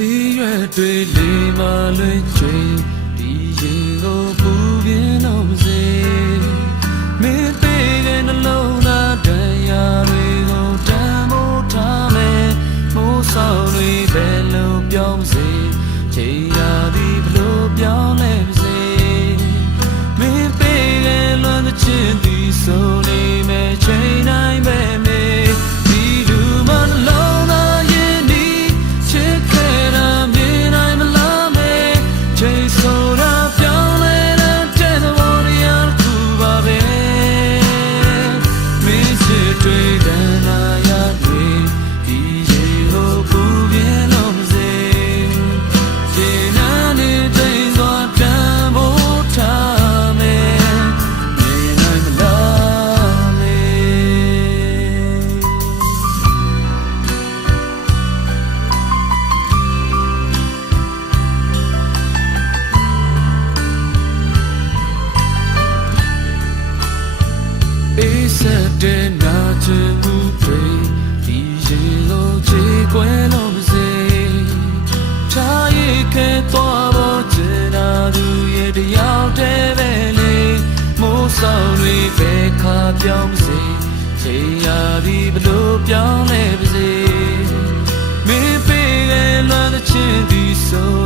ဒီရွယ်တွေလေးမလွင်ချွေဒီရင်ကိုပူပြင်းတော့မစေမင်းပေးတဲ့နှလုံးသားတရားတွေကိုတမ်းမိုးထားမယ်မိုးဆောင်တွေပဲလို့ပြောမစေချိန် ဆက်တဲ့နာချင်မှုတွေဒီရေလိုချေကွယ်လို့မစေချာရေခဲသွားဖို့ကျနာသူရဲ့တယောက်တည်းပဲလေမိုးဆောင်တွေပဲခါပြောင်းစေချိန်ရပြီဘလို့ပြောင်းလဲပါစေမင်းပေးရလွမ်းတဲ့ချင်းဒီဆို